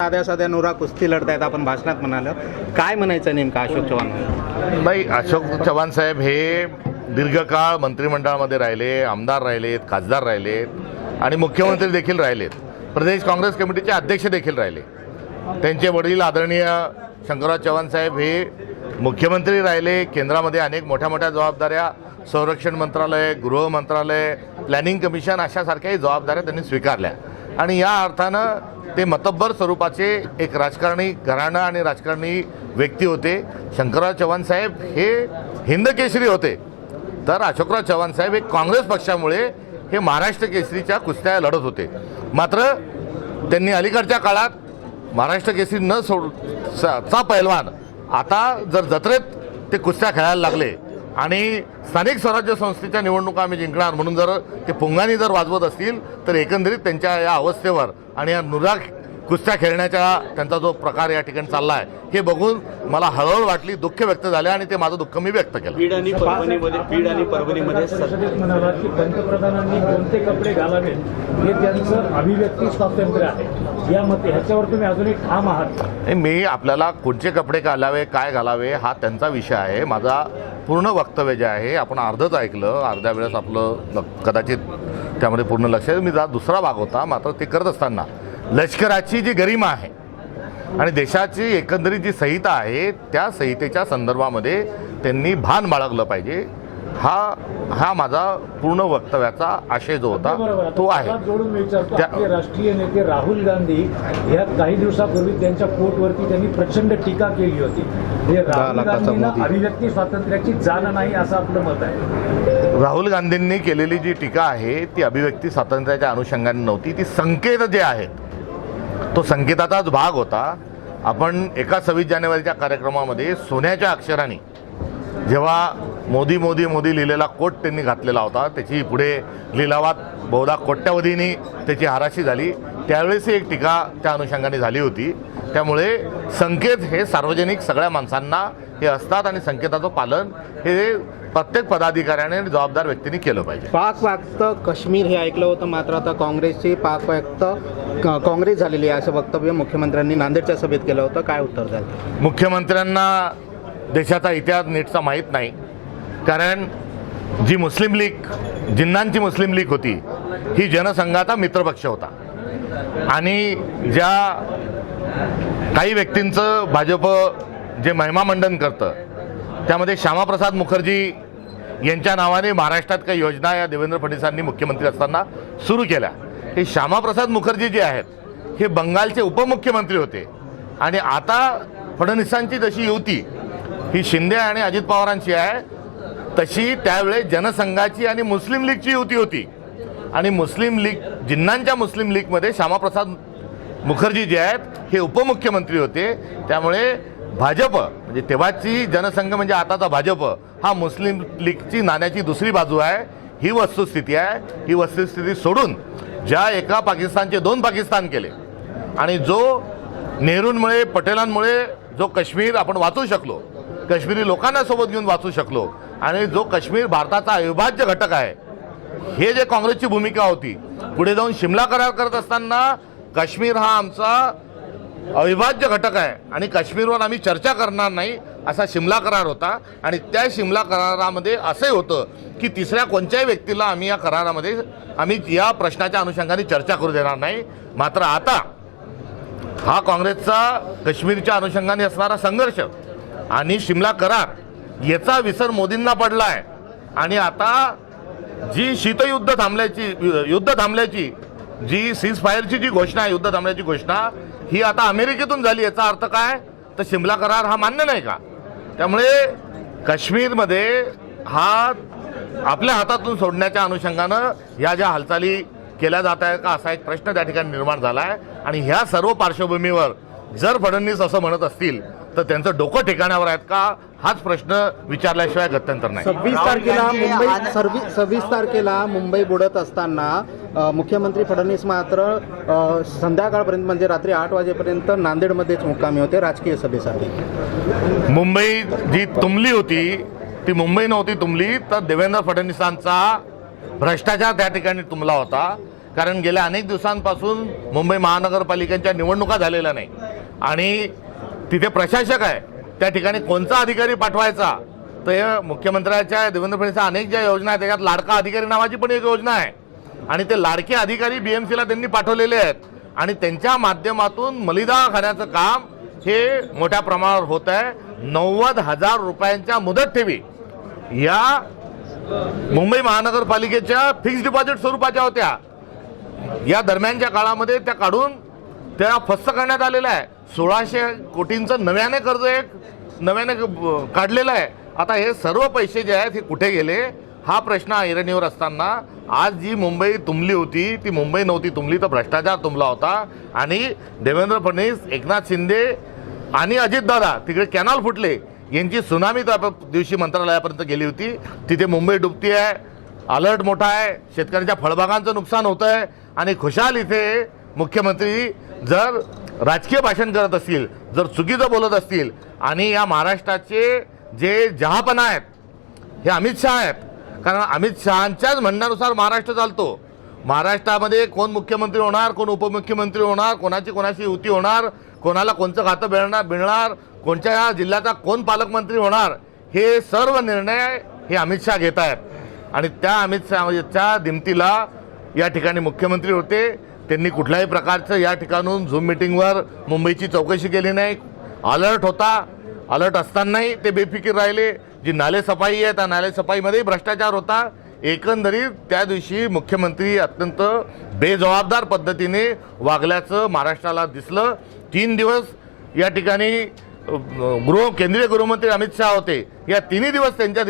साध्या साध्या नुरा कुस्ती लढतायत आपण भाषणात म्हणालं. काय म्हणायचं नेमकं अशोक चव्हाण? नाही अशोक चव्हाण साहेब हे दीर्घकाळ मंत्रिमंडळामध्ये राहिले आमदार राहिलेत खासदार राहिलेत आणि मुख्यमंत्री देखील राहिलेत. प्रदेश काँग्रेस कमिटीचे अध्यक्ष देखील राहिले. त्यांचे वडील आदरणीय शंकरराव चव्हाण साहेब हे मुख्यमंत्री राहिले. केंद्रामध्ये अनेक मोठ्या मोठ्या जबाबदाऱ्या संरक्षण मंत्रालय गृह मंत्रालय प्लॅनिंग कमिशन अशासारख्याही जबाबदाऱ्या त्यांनी स्वीकारल्या. आणि या अर्थानं ते मतब्बर स्वरूपाचे एक राजकारणी घराणं आणि राजकारणी व्यक्ती होते. शंकरराव चव्हाण साहेब हे हिंद केसरी होते. तर अशोकराव चव्हाण साहेब हे काँग्रेस पक्षामुळे हे महाराष्ट्र केसरीच्या कुस्त्या लढत होते. मात्र त्यांनी अलीकडच्या काळात महाराष्ट्र केसरी न सोड चा चा पैलवान आता जर जत्रेत ते कुस्त्या खेळायला लागले आणि स्थानिक स्वराज्य संस्थेच्या निवडणुका आम्ही जिंकणार. म्हणून जर ते पुंगानी जर वाजवत असतील तर एकंदरीत त्यांच्या या अवस्थेवर आणि या नुरा कुस्त्या खेळण्याच्या त्यांचा जो प्रकार या ठिकाणी चालला आहे हे बघून मला हळहळ वाटली दुःख व्यक्त झाले आणि ते माझं दुःख मी व्यक्त केलं. बीड आणि परभणीमध्ये बीड आणि परभणीमध्ये म्हणाला की पंतप्रधानांनी कोणते कपडे घालावे हे त्यांचं अभिव्यक्ती स्वातंत्र्य आहे. या मते ह्याच्यावर तुम्ही अजूनही ठाम आहात मी आपल्याला कोणते कपडे घालावे काय घालावे हा त्यांचा विषय आहे. माझा पूर्ण वक्तव्य जे आहे आपण अर्धच ऐकलं. अर्ध्या वेळेस आपलं कदाचित त्यामध्ये पूर्ण लक्ष. मी जा दुसरा भाग होता मात्र ते करत असताना. लष्कराची जी गरिमा आहे आणि देशाची एकंदरीत जी संहिता आहे त्या संहितेच्या संदर्भामध्ये त्यांनी भान बाळगलं पाहिजे. हा हा माझा पूर्ण वक्तव्याचा आशय जो होता तो आहे. जोडून विचारतो राष्ट्रीय नेते राहुल गांधी या काही दिवसापूर्वी त्यांच्या कोर्टवरती त्यांनी प्रचंड टीका केली होती. राहुल गांधींना. अभिव्यक्ती स्वातंत्र्याची जाण नाही असं आपलं मत आहे. राहुल गांधींनी केलेली जी टीका आहे ती अभिव्यक्ती स्वातंत्र्याच्या अनुषंगाने नव्हती. ती संकेत जे आहेत तो संकेताचाच भाग होता. आपण एका सव्वीस जानेवारीच्या कार्यक्रमामध्ये सोन्याच्या अक्षराने जेव्हा मोदी मोदी मोदी लिहिलेला कोट त्यांनी घातलेला होता त्याची पुढे लिलावात बहुधा कोट्यावधीनी त्याची हाराशी झाली. त्यावेळेस एक टीका त्या अनुषंगाने झाली होती. त्यामुळे संकेत हे सार्वजनिक सगळ्या माणसांना हे असतात आणि संकेताचं पालन हे प्रत्येक पदाधिकाऱ्याने आणि जबाबदार व्यक्तीने केलं पाहिजे. पाक व्याप्त काश्मीर हे ऐकलं होतं मात्र आता काँग्रेसची पाक क- काँग्रेस झालेली आहे असं वक्तव्य मुख्यमंत्र्यांनी नांदेडच्या सभेत केलं होतं. काय उत्तर द्याल? मुख्यमंत्र्यांना देशाचा इतिहास नीटचा माहीत नाही. कारण जी मुस्लिम लीग जिन्नांची मुस्लिम लीग होती ही जनसंघाचा मित्रपक्ष होता. आणि ज्या काही व्यक्तींचं भाजप जे महिमामंडन करतं त्यामध्ये श्यामाप्रसाद मुखर्जी यांच्या नावाने महाराष्ट्रात काही योजना या देवेंद्र फडणवीसांनी मुख्यमंत्री असताना सुरू केल्या. हे श्यामाप्रसाद मुखर्जी जे आहेत हे बंगालचे उपमुख्यमंत्री होते. आणि आता फडणवीसांची जशी युती ही शिंदे आणि अजित पवारांची आहे तशी त्यावेळेस जनसंघाची आणि मुस्लिम लीगची युती होती. आणि मुस्लिम लीग जिन्नांच्या मुस्लिम लीगमध्ये श्यामाप्रसाद मुखर्जी जे आहेत हे उपमुख्यमंत्री होते. त्यामुळे भाजप म्हणजे तेव्हाची जनसंघ म्हणजे आताचा भाजप हा मुस्लिम लीगची नाण्याची दुसरी बाजू आहे. ही वस्तुस्थिती आहे. ही वस्तुस्थिती सोडून ज्या एका पाकिस्तानचे दोन पाकिस्तान केले आणि जो नेहरूंमुळे पटेलांमुळे जो काश्मीर आपण वाचू शकलो काश्मीरी लोकांना सोबत घेऊन वाचू शकलो आणि जो काश्मीर भारताचा अविभाज्य घटक आहे हे जे काँग्रेसची भूमिका होती पुढे जाऊन शिमला करार करत असताना काश्मीर हा आमचा अविभाज्य घटक आहे. आणि काश्मीरवर आम्ही चर्चा करणार नाही असा शिमला करार होता. आणि त्या शिमला करारामध्ये असंही होतं की तिसऱ्या कोणत्याही व्यक्तीला आम्ही या करारामध्ये आम्ही या प्रश्नाच्या अनुषंगाने चर्चा करू देणार नाही. मात्र आता हा काँग्रेसचा काश्मीरच्या अनुषंगाने असणारा संघर्ष आणि शिमला करार याचा विसर मोदींना पडला आहे आणि आता जी शीतयुद्ध थांबल्याची युद्ध थांबल्याची जी सीज फायरची जी घोषणा आहे युद्ध थांबल्याची घोषणा ही आता अमेरिकेतून झाली याचा अर्थ काय? तर शिमला करार हा मान्य नाही का? त्यामुळे काश्मीरमध्ये हा आपल्या हातातून सोडण्याच्या अनुषंगानं ह्या ज्या हालचाली केल्या जात आहेत का असा एक प्रश्न त्या ठिकाणी निर्माण झाला आहे आणि ह्या सर्व पार्श्वभूमीवर जर फडणवीस असं म्हणत असतील तर त्यांचं डोकं ठिकाणावर आहेत का? हाच प्रश्न विचारल्याशिवाय गत्यंतर नाही. सव्वीस तारखेला मुंबई सव्वीस तारखेला मुंबई बुडत असताना मुख्यमंत्री फडणवीस मात्र संध्याकाळपर्यंत म्हणजे रात्री आठ वाजेपर्यंत नांदेडमध्येच मुक्कामी होते राजकीय सभेसाठी. मुंबई जी तुंबली होती ती मुंबई नव्हती तुंबली तर देवेंद्र फडणवीसांचा भ्रष्टाचार त्या ठिकाणी तुंबला होता. कारण गेल्या अनेक दिवसांपासून मुंबई महानगरपालिकेच्या निवडणुका झालेल्या नाही. आणि तिथे प्रशासक आहे. त्या ठिकाणी कोणता अधिकारी पाठवायचा? तर या मुख्यमंत्र्याच्या देवेंद्र फडणवीसच्या अनेक ज्या योजना आहेत त्याच्यात लाडका अधिकारी नावाची पण एक योजना आहे. आणि ते लाडके अधिकारी बीएमसीला त्यांनी पाठवलेले आहेत. आणि त्यांच्या माध्यमातून मलिदा खाण्याचं काम हे मोठ्या प्रमाणावर होत आहे. नव्वद हजार रुपयांच्या मुदत ठेवी. या मुंबई महानगरपालिकेच्या फिक्स डिपॉझिट स्वरूपाच्या होत्या. या दरम्यानच्या काळामध्ये त्या काढून त्या फस्त करण्यात आलेल्या आहे. सोळाशे कोटींचं नव्याने कर्ज एक नव्याने काढलेलं आहे. आता हे सर्व पैसे जे आहेत हे कुठे गेले? हा प्रश्न ऐरणीवर असताना आज जी मुंबई तुंबली होती ती मुंबई नव्हती तुंबली तर भ्रष्टाचार तुंबला होता. आणि देवेंद्र फडणवीस एकनाथ शिंदे आणि अजितदादा तिकडे कॅनॉल फुटले. यांची सुनामी त्या दिवशी मंत्रालयापर्यंत गेली होती. तिथे मुंबई डुबती आहे अलर्ट मोठा आहे. शेतकऱ्यांच्या फळबागांचं नुकसान होतं आहे आणि खुशाल इथे मुख्यमंत्री जर राजकीय भाषण करत असतील जर चुकीचं बोलत असतील आणि या महाराष्ट्राचे जे जहापणा आहेत हे अमित शहा आहेत कारण अमित शहांच्याच म्हणण्यानुसार महाराष्ट्र चालतो. महाराष्ट्रामध्ये कोण मुख्यमंत्री होणार कोण उपमुख्यमंत्री होणार कोणाची कोणाशी युती होणार कोणाला कोणचं खातं मिळणार मिळणार कोणत्या जिल्ह्याचा कोण पालकमंत्री होणार हे सर्व निर्णय हे अमित शहा घेत आहेत. आणि त्या अमित शहाच्या दिमतीला या ठिकाणी मुख्यमंत्री होते. त्यांनी कुठल्याही प्रकारचं या ठिकाणून झूम मिटिंगवर मुंबईची चौकशी केली नाही. अलर्ट होता. अलर्ट असतानाही ते बेफिकीर राहिले. जी नालेसफाई आहे त्या नालेसफाईमध्येही भ्रष्टाचार होता. एकंदरीत त्या दिवशी मुख्यमंत्री अत्यंत बेजबाबदार पद्धतीने वागल्याचं महाराष्ट्राला दिसलं. तीन दिवस या ठिकाणी गृह केंद्रीय गृहमंत्री अमित शहा होते. या तिन्ही दिवस त्यांच्या